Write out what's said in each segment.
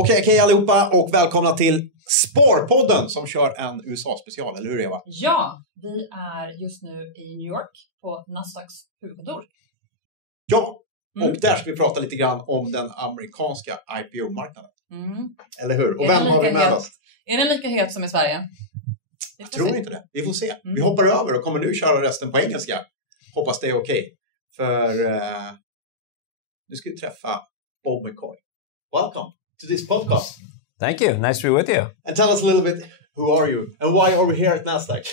Okej allihopa och välkomna till Sparpodden som kör en USA-special, eller hur Eva? Ja, vi är just nu i New York på Nasdaqs huvudkontor. Ja, och där ska vi prata lite grann om den amerikanska IPO marknaden. Eller hur? Och vem har vi med oss? Är den lika het som i Sverige? Jag tror inte det. Vi får se. Vi hoppar över och kommer nu köra resten på engelska. Hoppas det är okej. För nu ska vi träffa Bob McCooey. Welcome to this podcast. Thank you. Nice to be with you. And tell us a little bit, who are you? And why are we here at Nasdaq?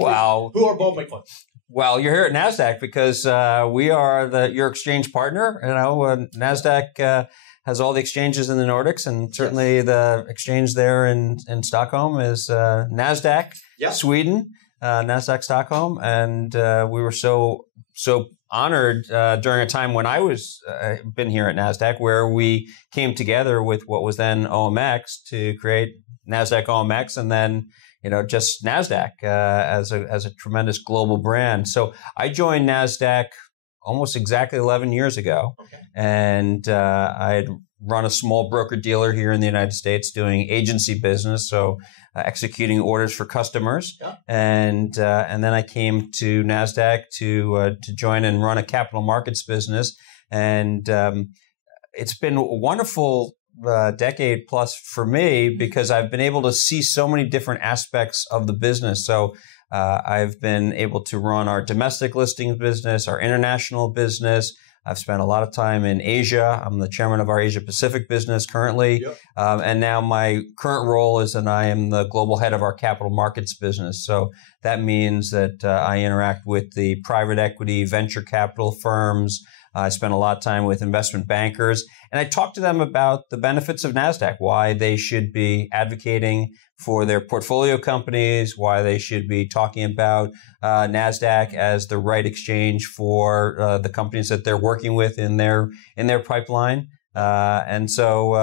Wow. Who are Bob McCooey? Well, you're here at Nasdaq because we are your exchange partner. You know, Nasdaq has all the exchanges in the Nordics, and certainly the exchange there in Stockholm is Nasdaq, Sweden, Nasdaq Stockholm, and we were so honored during a time when I was been here at Nasdaq, where we came together with what was then OMX to create Nasdaq OMX, and then just Nasdaq as a tremendous global brand. So I joined Nasdaq almost exactly 11 years ago, and I had run a small broker-dealer here in the United States doing agency business, so executing orders for customers. And then I came to Nasdaq to join and run a capital markets business. And it's been a wonderful decade plus for me because I've been able to see so many different aspects of the business. So I've been able to run our domestic listings business, our international business. I've spent a lot of time in Asia. I'm the chairman of our Asia Pacific business currently. And now my current role is that I am the global head of our capital markets business. So that means that I interact with the private equity, venture capital firms. I spend a lot of time with investment bankers, and I talk to them about the benefits of Nasdaq, why they should be advocating for their portfolio companies, why they should be talking about Nasdaq as the right exchange for the companies that they're working with in their pipeline. And so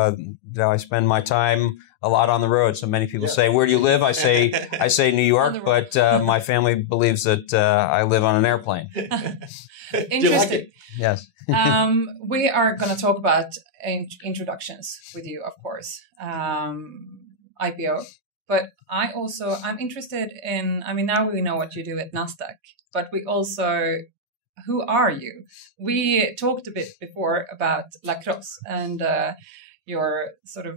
I spend my time a lot on the road. So many people say, "Where do you live?" I say New York, but my family believes that I live on an airplane. Interesting. Yes. We are going to talk about introductions with you, of course, IPO. But I'm interested in, now we know what you do at Nasdaq, but we also, who are you? We talked a bit before about lacrosse and your sort of,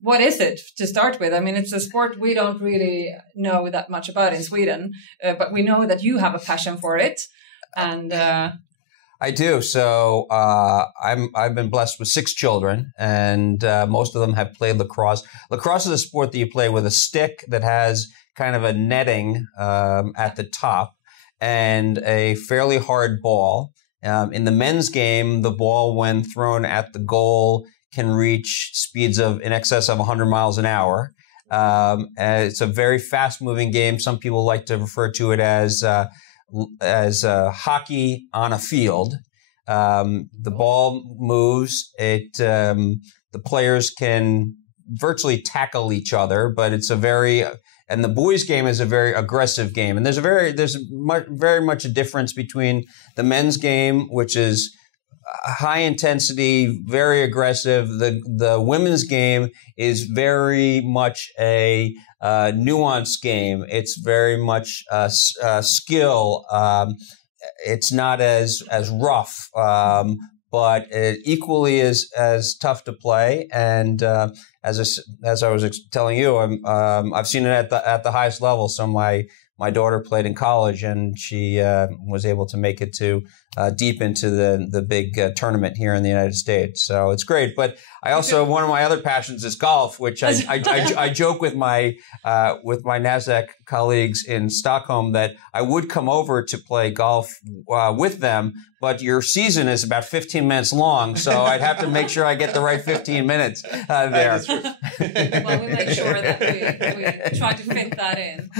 what is it to start with? It's a sport we don't really know that much about in Sweden, but we know that you have a passion for it. And I do. So I've been blessed with 6 children, and most of them have played lacrosse. Lacrosse is a sport that you play with a stick that has kind of a netting at the top and a fairly hard ball. In the men's game, the ball, when thrown at the goal, can reach speeds of in excess of 100 miles an hour. It's a very fast-moving game. Some people like to refer to it as hockey on a field. The ball moves. The players can virtually tackle each other, but and the boys' game is a very aggressive game. And there's very much a difference between the men's game, which is high intensity, very aggressive. The women's game is very much a nuanced game. It's very much skill. It's not as rough, but equally as tough to play. And as I was telling you, I've seen it at the highest level. So my daughter played in college, and she was able to make it to deep into the big tournament here in the United States. So it's great. But I also, one of my other passions is golf, which I joke with my Nasdaq colleagues in Stockholm that I would come over to play golf with them, but your season is about 15 minutes long, so I'd have to make sure I get the right 15 minutes there. Well, we make sure that we try to fit that in.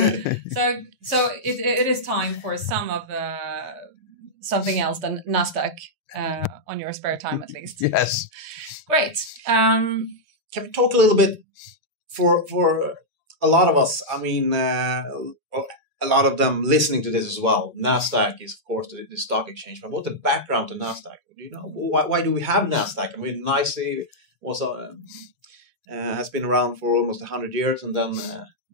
So it is time for something else than Nasdaq on your spare time, at least. Yes. Great. Can we talk a little bit for a lot of us? I mean, a lot of them listening to this as well. Nasdaq is, of course, the stock exchange. But what's the background to Nasdaq? Do you know why do we have Nasdaq? I mean, nicely was has been around for almost 100 years, and then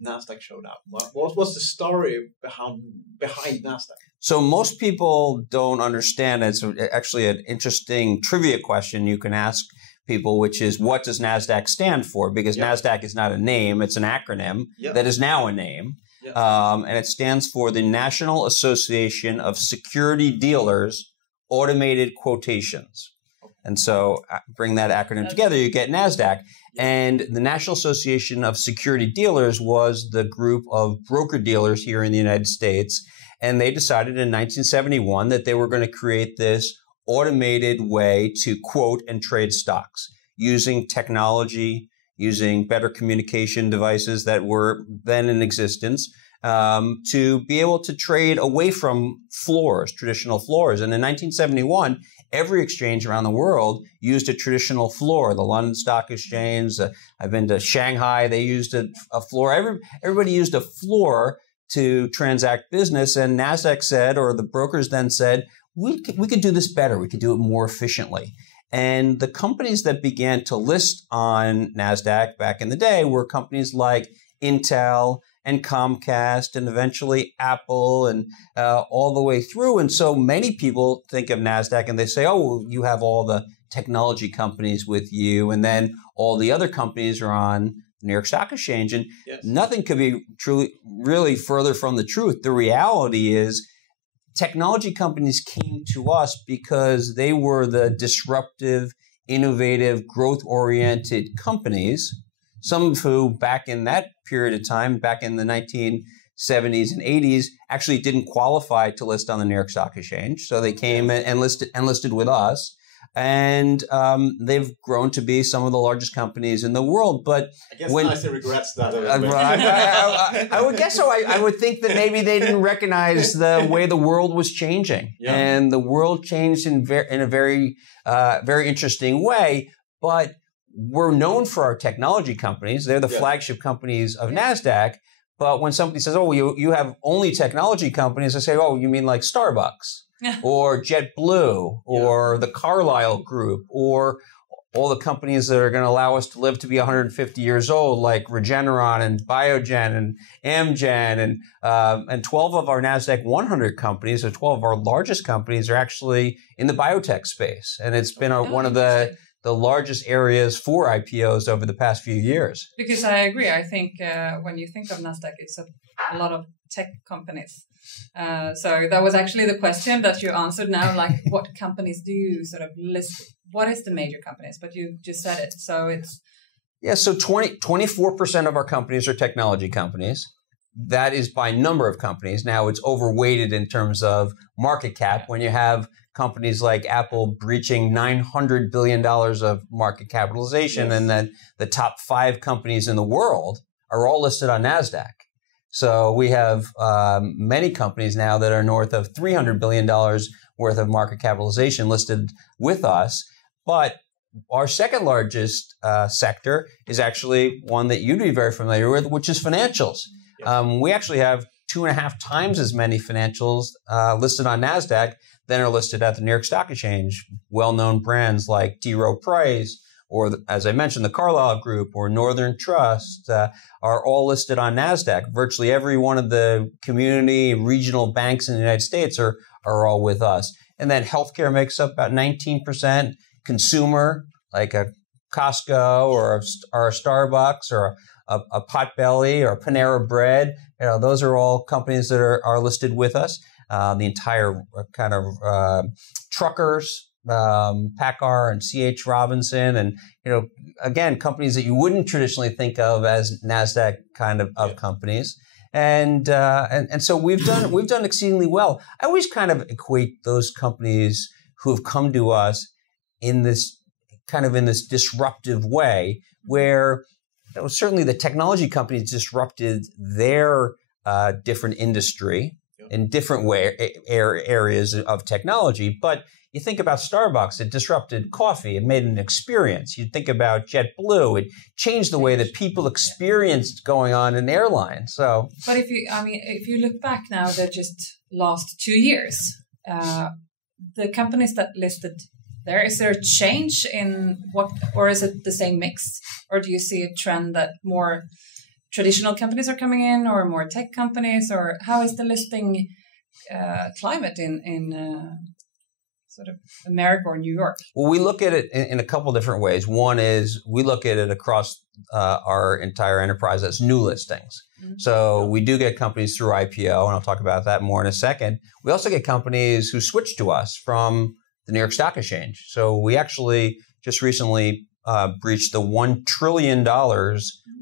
Nasdaq showed up. What was the story behind Nasdaq? So most people don't understand. It's actually an interesting trivia question you can ask people, which is, what does Nasdaq stand for? Because Nasdaq is not a name, it's an acronym that is now a name. And it stands for the National Association of Security Dealers Automated Quotations. And so bring that acronym together, you get Nasdaq. And the National Association of Security Dealers was the group of broker-dealers here in the United States. And they decided in 1971 that they were going to create this automated way to quote and trade stocks using technology, using better communication devices that were then in existence, to be able to trade away from floors, traditional floors. And in 1971, every exchange around the world used a traditional floor. The London Stock Exchange, I've been to Shanghai, they used a floor. Everybody used a floor to transact business. And Nasdaq said, or the brokers then said, we could do this better. We could do it more efficiently. And the companies that began to list on Nasdaq back in the day were companies like Intel and Comcast and eventually Apple and all the way through. And so many people think of Nasdaq and they say, oh, well, you have all the technology companies with you, and then all the other companies are on the New York Stock Exchange. And nothing could be really further from the truth. The reality is technology companies came to us because they were the disruptive, innovative, growth-oriented companies, some of who back in that period of time, back in the 1970s and 80s, actually didn't qualify to list on the New York Stock Exchange. So they came and listed with us. And they've grown to be some of the largest companies in the world. But I guess Nasdaq regrets that a little bit. I would guess so. I would think that maybe they didn't recognize the way the world was changing, and the world changed in a very interesting way. But we're known for our technology companies; they're the flagship companies of Nasdaq. But when somebody says, "Oh, you have only technology companies," I say, "Oh, you mean like Starbucks?" Or JetBlue, or the Carlyle Group, or all the companies that are going to allow us to live to be 150 years old, like Regeneron and Biogen and Amgen, and 12 of our Nasdaq 100 companies, or 12 of our largest companies, are actually in the biotech space, and it's been one of the largest areas for IPOs over the past few years. Because I agree. I think when you think of Nasdaq, it's a lot of tech companies. So that was actually the question that you answered now, like what companies do you sort of list? What is the major companies? But you just said it. So it's... Yeah, so 24% of our companies are technology companies. That is by number of companies. Now it's overweighted in terms of market cap. When you have companies like Apple breaching $900 billion of market capitalization, and then the top 5 companies in the world are all listed on Nasdaq. So we have many companies now that are north of $300 billion worth of market capitalization listed with us. But our second largest sector is actually one that you'd be very familiar with, which is financials. We actually have 2.5 times as many financials listed on Nasdaq than are listed at the New York Stock Exchange. Well-known brands like T. Rowe Price, or as I mentioned, the Carlyle Group or Northern Trust are all listed on Nasdaq. Virtually every one of the community regional banks in the United States are all with us. And then healthcare makes up about 19%. Consumer, like a Costco or a Starbucks or a Potbelly or Panera Bread, those are all companies that are listed with us. The entire kind of truckers, PACCAR and C.H. Robinson, and again, companies that you wouldn't traditionally think of as Nasdaq kind of companies, and so we've done exceedingly well. I always kind of equate those companies who have come to us in this disruptive way, where certainly the technology companies disrupted their different industry in different areas of technology, but you think about Starbucks, it disrupted coffee. It made an experience. You think about JetBlue, it changed the way that people experienced going on in airlines. So, but if you look back now, the just last 2 years, the companies that listed there? Is there a change in what, or is it the same mix? Or do you see a trend that more traditional companies are coming in, or more tech companies, or how is the listing climate in sort of America or New York? Well, we look at it in a couple different ways. One is we look at it across our entire enterprise as new listings. Mm-hmm. So we do get companies through IPO, and I'll talk about that more in a second. We also get companies who switch to us from the New York Stock Exchange. So we actually just recently breached the $1 trillion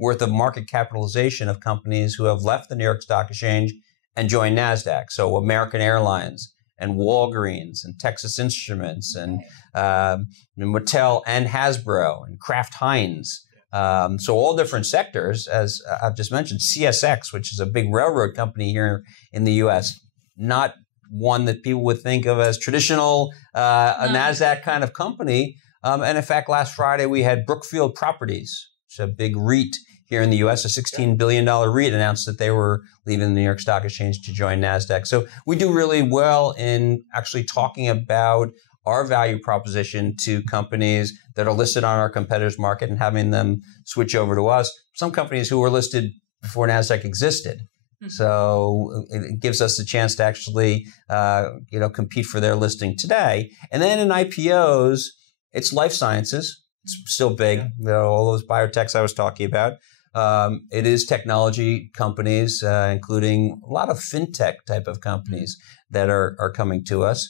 worth of market capitalization of companies who have left the New York Stock Exchange and joined Nasdaq. So American Airlines and Walgreens and Texas Instruments and Mattel and Hasbro and Kraft Heinz. So all different sectors, as I've just mentioned. CSX, which is a big railroad company here in the U.S., not one that people would think of as traditional, a Nasdaq kind of company. And in fact, last Friday we had Brookfield Properties, which is a big REIT here in the U.S., a $16 billion REIT, announced that they were leaving the New York Stock Exchange to join Nasdaq. So we do really well in actually talking about our value proposition to companies that are listed on our competitors' market and having them switch over to us. Some companies who were listed before Nasdaq existed. Mm-hmm. So it gives us a chance to actually, compete for their listing today. And then in IPOs, it's life sciences. It's still big. All those biotechs I was talking about. It is technology companies, including a lot of fintech type of companies that are coming to us.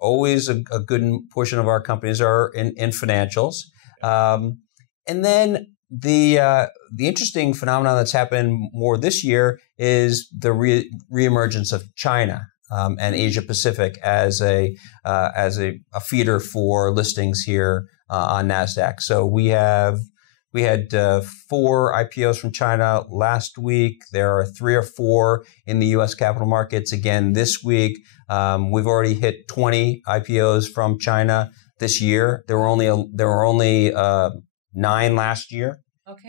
Always a good portion of our companies are in financials. And then the interesting phenomenon that's happened more this year is the reemergence of China and Asia Pacific as a feeder for listings here on Nasdaq. So we had 4 IPOs from China last week. There are 3 or 4 in the U.S. capital markets again this week. We've already hit 20 IPOs from China this year. There were only 9 last year. Okay.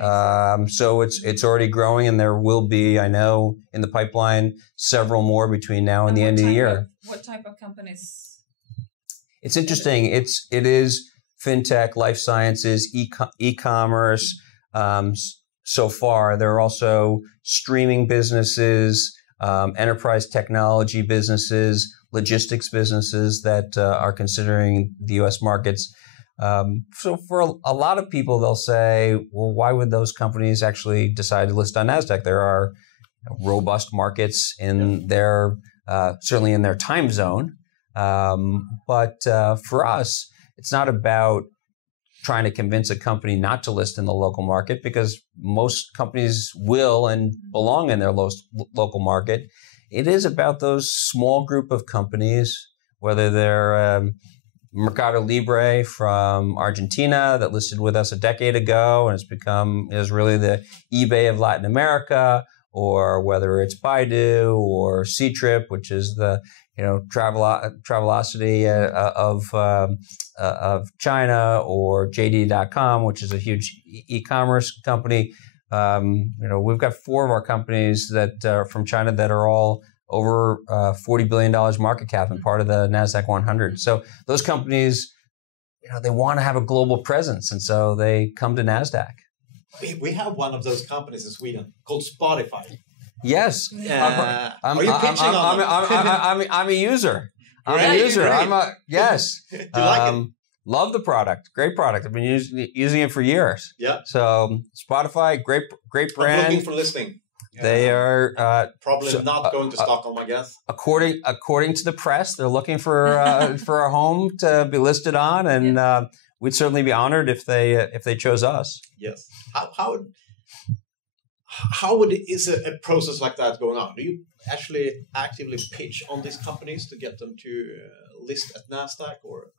So it's already growing, and there will be, I know, in the pipeline several more between now and the end of the year. What type of companies? It's interesting. It is fintech, life sciences, e-commerce. So far, there are also streaming businesses, enterprise technology businesses, logistics businesses that are considering the U.S. markets. So for a lot of people, they'll say, well, why would those companies actually decide to list on Nasdaq? There are robust markets in their, certainly in their time zone. But for us, it's not about trying to convince a company not to list in the local market, because most companies will and belong in their local market. It is about those small group of companies, whether they're Mercado Libre from Argentina that listed with us a decade ago and is really the eBay of Latin America, or whether it's Baidu or Ctrip, which is the Travelocity of China, or JD.com, which is a huge e-commerce company. We've got 4 of our companies that are from China that are all over $40 billion market cap and part of the Nasdaq 100. So those companies, they want to have a global presence, and so they come to Nasdaq. We have one of those companies in Sweden called Spotify. Yes. Are you pitching on them? I'm a user. Yes. Do you like it? Love the product. Great product. I've been using it for years. Yeah. So Spotify, great brand. I'm looking for listing. They are probably not going to Stockholm, I guess. According to the press, they're looking for for a home to be listed on, and we'd certainly be honored if they chose us. Yes. How is a process like that going on? Do you actually actively pitch on these companies to get them to list at Nasdaq, or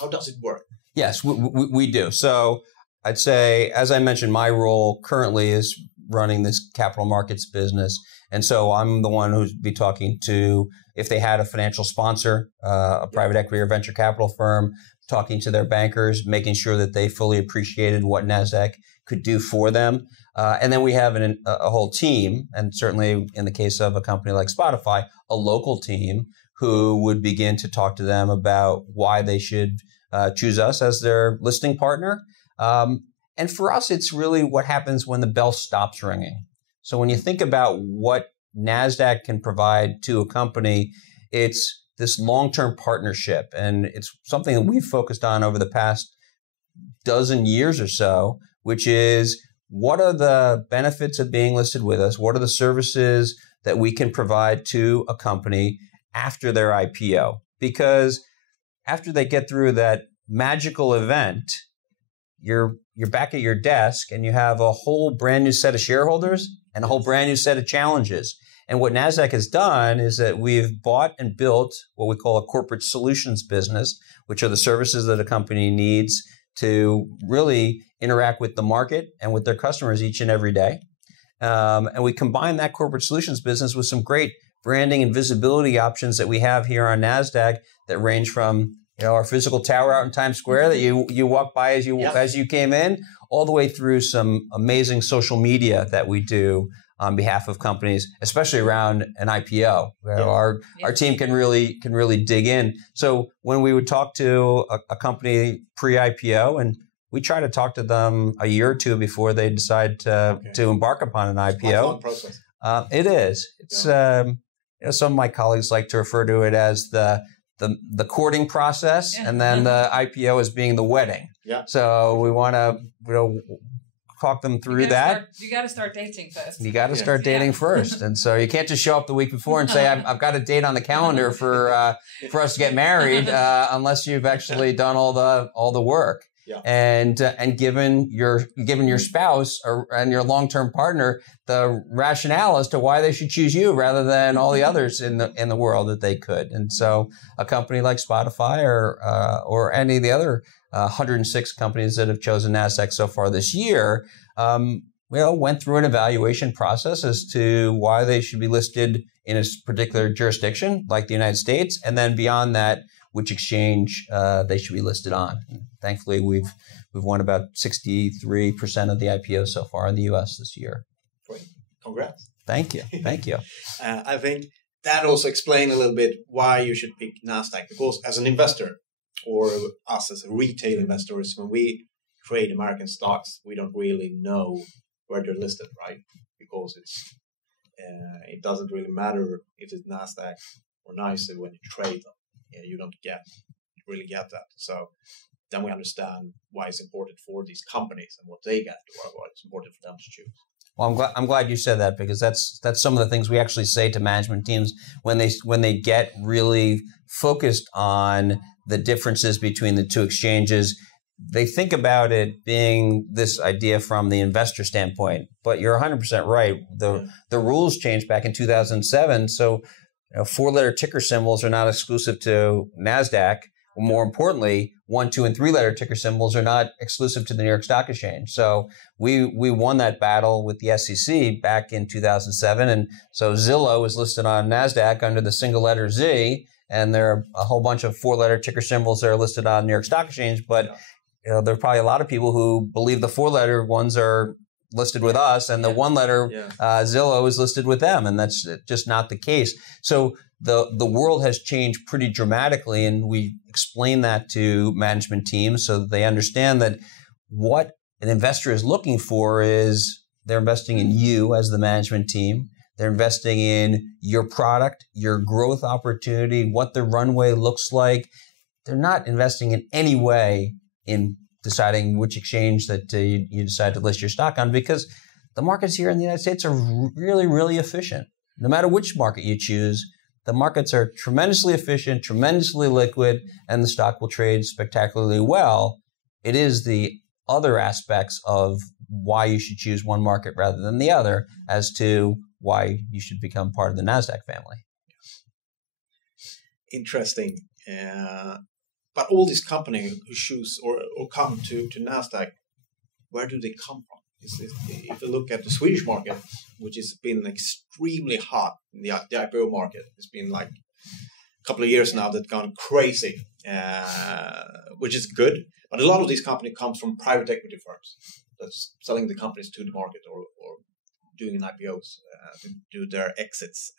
how does it work? Yes, we do. So I'd say, as I mentioned, my role currently is running this capital markets business. And so I'm the one who'd be talking to, if they had a financial sponsor, a private equity or venture capital firm, talking to their bankers, making sure that they fully appreciated what Nasdaq could do for them. And then we have a whole team, and certainly in the case of a company like Spotify, a local team who would begin to talk to them about why they should choose us as their listing partner. And for us, it's really what happens when the bell stops ringing. So when you think about what Nasdaq can provide to a company, it's this long-term partnership. And it's something that we've focused on over the past dozen years or so, which is what are the benefits of being listed with us? What are the services that we can provide to a company after their IPO? Because after they get through that magical event, you're back at your desk and you have a whole brand new set of shareholders and a whole brand new set of challenges. And what Nasdaq has done is that we've bought and built what we call a corporate solutions business, which are the services that a company needs to really interact with the market and with their customers each and every day. And we combine that corporate solutions business with some great branding and visibility options that we have here on Nasdaq that range from our physical tower out in Times Square that you walk by as you came in, all the way through some amazing social media that we do on behalf of companies, especially around an IPO. Our team can really dig in. So when we would talk to a company pre-IPO, and we try to talk to them a year or two before they decide to embark upon an IPO. It's a long process. It is. It's some of my colleagues like to refer to it as the courting process, and then the IPO as being the wedding. Yeah. So we want to talk them through that. You got to start dating first. You got to start dating first, and so you can't just show up the week before and say I've got a date on the calendar for us to get married unless you've actually done all the work. Yeah. And given your spouse and your long-term partner the rationale as to why they should choose you rather than all the others in the world that they could. And so a company like Spotify or any of the other 106 companies that have chosen Nasdaq so far this year, went through an evaluation process as to why they should be listed in a particular jurisdiction like the United States, and then beyond that, which exchange they should be listed on. And thankfully, we've won about 63% of the IPOs so far in the U.S. this year. Great. Congrats. Thank you. Thank you. I think that also explains a little bit why you should pick Nasdaq, because as an investor, or us as a retail investors, when we trade American stocks, we don't really know where they're listed, right? Because it doesn't really matter if it's Nasdaq or NYSE when you trade them. You don't really get that. So then we understand why it's important for these companies and what they get, or why it's important for them to choose. Well, I'm glad you said that, because that's some of the things we actually say to management teams when they get really focused on the differences between the two exchanges. They think about it being this idea from the investor standpoint, but you're 100% right. The rules changed back in 2007, so 4-letter ticker symbols are not exclusive to Nasdaq. More importantly, 1, 2, and 3-letter ticker symbols are not exclusive to the New York Stock Exchange. So we won that battle with the SEC back in 2007. And so Zillow is listed on Nasdaq under the single letter Z, and there are a whole bunch of 4-letter ticker symbols that are listed on New York Stock Exchange. But there are probably a lot of people who believe the 4-letter ones are listed with us, and the 1-letter Zillow is listed with them, and that's just not the case. So the world has changed pretty dramatically, and we explain that to management teams so that they understand that what an investor is looking for is they're investing in you as the management team. They're investing in your product, your growth opportunity, what the runway looks like. They're not investing in any way in deciding which exchange that you decide to list your stock on, because the markets here in the United States are really, really efficient. No matter which market you choose, the markets are tremendously efficient, tremendously liquid, and the stock will trade spectacularly well. It is the other aspects of why you should choose one market rather than the other as to why you should become part of the Nasdaq family. Interesting. But all these companies who choose or come to Nasdaq, where do they come from? If you look at the Swedish market, which has been extremely hot in the IPO market, it's been like a couple of years now that's gone crazy, which is good. But a lot of these companies come from private equity firms that's selling the companies to the market or doing an IPOs to do their exits.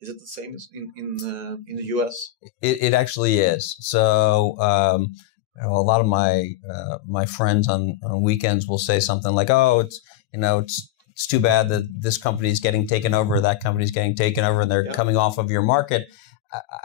Is it the same as in the US? It actually is. So a lot of my friends on weekends will say something like, "Oh, it's too bad that this company is getting taken over, that company is getting taken over, and they're coming off of your market."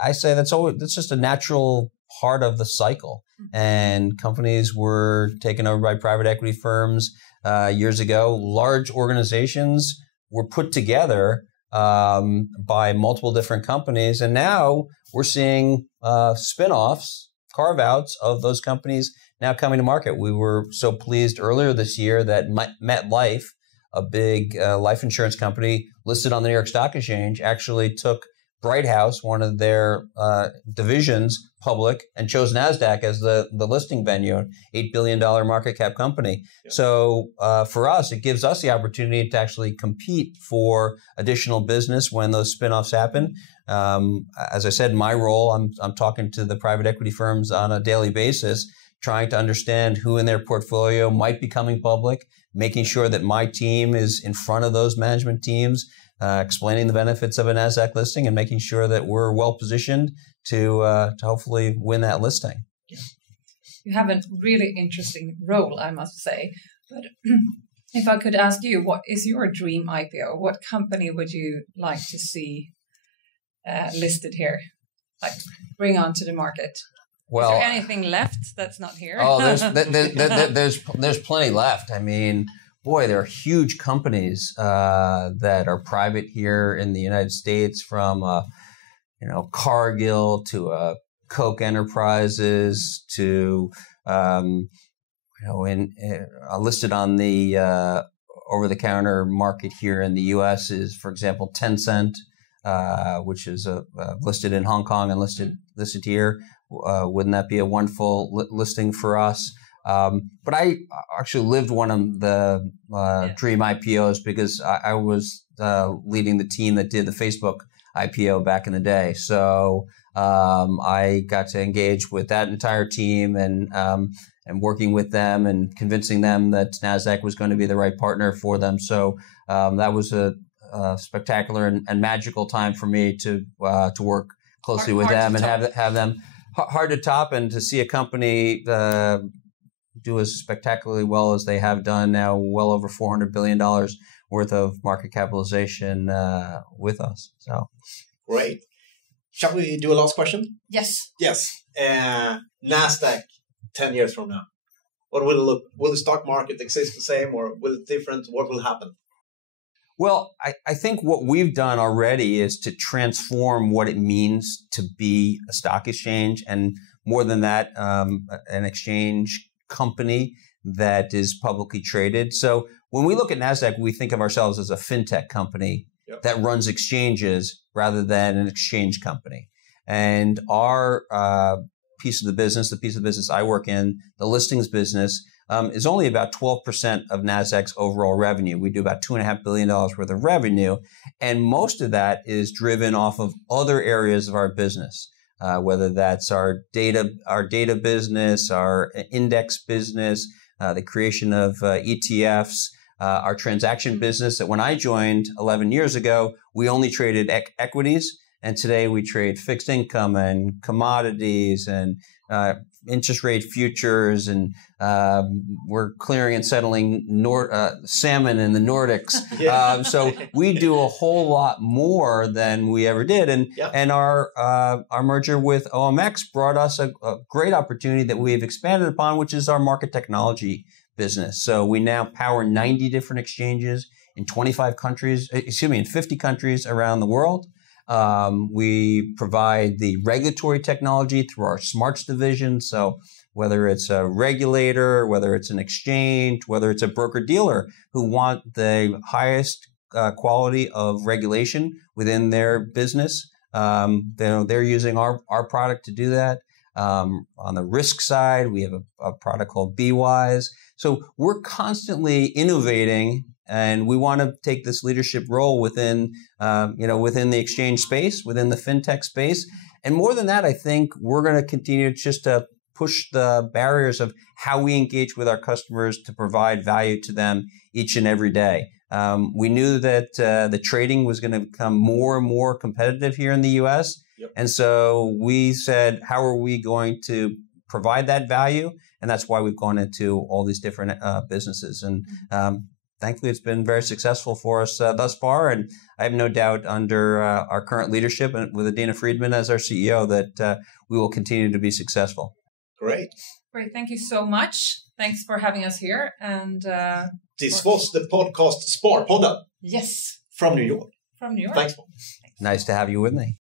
I say that's just a natural part of the cycle. And companies were taken over by private equity firms years ago. Large organizations were put together by multiple different companies, and now we're seeing spin-offs, carve-outs of those companies now coming to market. We were so pleased earlier this year that MetLife, a big life insurance company listed on the New York Stock Exchange, actually took Brighthouse, one of their divisions, public, and chose Nasdaq as the listing venue, an $8 billion market cap company. Yeah. So for us, it gives us the opportunity to actually compete for additional business when those spinoffs happen. As I said, in my role, I'm talking to the private equity firms on a daily basis, trying to understand who in their portfolio might be coming public, making sure that my team is in front of those management teams, explaining the benefits of a Nasdaq listing and making sure that we're well positioned to hopefully win that listing. Yeah. You have a really interesting role, I must say. But if I could ask you, what is your dream IPO? What company would you like to see listed here? Like bring onto the market? Well, is there anything left that's not here? Oh, there's plenty left. I mean, boy, there are huge companies that are private here in the United States, from Cargill to Koch Enterprises to listed on the over-the-counter market here in the U.S. is, for example, Tencent, which is listed in Hong Kong and listed here. Wouldn't that be a wonderful listing for us? But I actually lived one of the dream IPOs because I was leading the team that did the Facebook IPO back in the day. So I got to engage with that entire team and working with them and convincing them that Nasdaq was going to be the right partner for them. So that was a spectacular and magical time for me to work closely with them and have them hard to top, and to see a company do as spectacularly well as they have done now, well over $400 billion worth of market capitalization with us. So great. Shall we do a last question? Yes. Yes. Nasdaq 10 years from now. What will it look? Will the stock market exist the same, or will it different? What will happen? Well, I think what we've done already is to transform what it means to be a stock exchange, and more than that, an exchange company that is publicly traded. So when we look at Nasdaq, we think of ourselves as a fintech company that runs exchanges rather than an exchange company. And our piece of the business I work in, the listings business, is only about 12% of Nasdaq's overall revenue. We do about $2.5 billion worth of revenue, and most of that is driven off of other areas of our business. Whether that's our data business, our index business, the creation of ETFs, our transaction business. That when I joined 11 years ago, we only traded equities, and today we trade fixed income and commodities and interest rate futures, and we're clearing and settling salmon in the Nordics. So we do a whole lot more than we ever did. And our merger with OMX brought us a great opportunity that we've expanded upon, which is our market technology business. So we now power 90 different exchanges in 50 countries around the world. We provide the regulatory technology through our smarts division. So whether it's a regulator, whether it's an exchange, whether it's a broker-dealer who want the highest quality of regulation within their business, they're using our product to do that. On the risk side, we have a product called BWise. So we're constantly innovating, and we want to take this leadership role within the exchange space, within the fintech space. And more than that, I think we're going to continue just to push the barriers of how we engage with our customers to provide value to them each and every day. We knew that the trading was going to become more and more competitive here in the U.S. Yep. And so we said, how are we going to provide that value? And that's why we've gone into all these different businesses. And thankfully, it's been very successful for us thus far. And I have no doubt under our current leadership and with Adina Friedman as our CEO that we will continue to be successful. Great. Great. Thank you so much. Thanks for having us here. And this was the podcast Sparpodden. Yes. From New York. From New York. Thanks. Nice to have you with me.